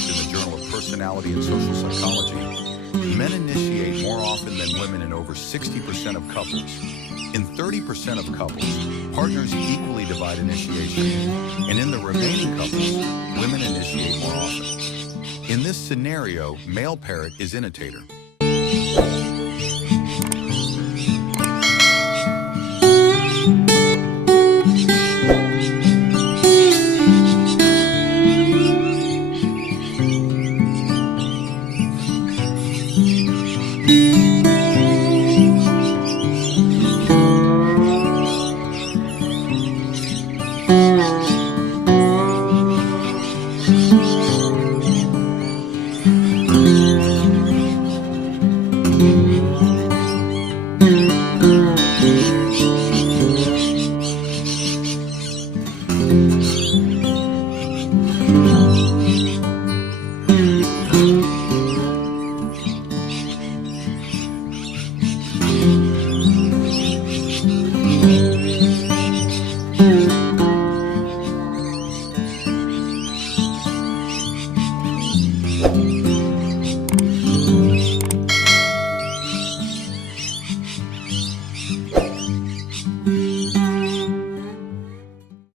published in the Journal of Personality and Social Psychology, men initiate more often than women in over 60% of couples. In 30% of couples, partners equally divide initiation, and in the remaining couples, women initiate more often. In this scenario, male parrot is intiator.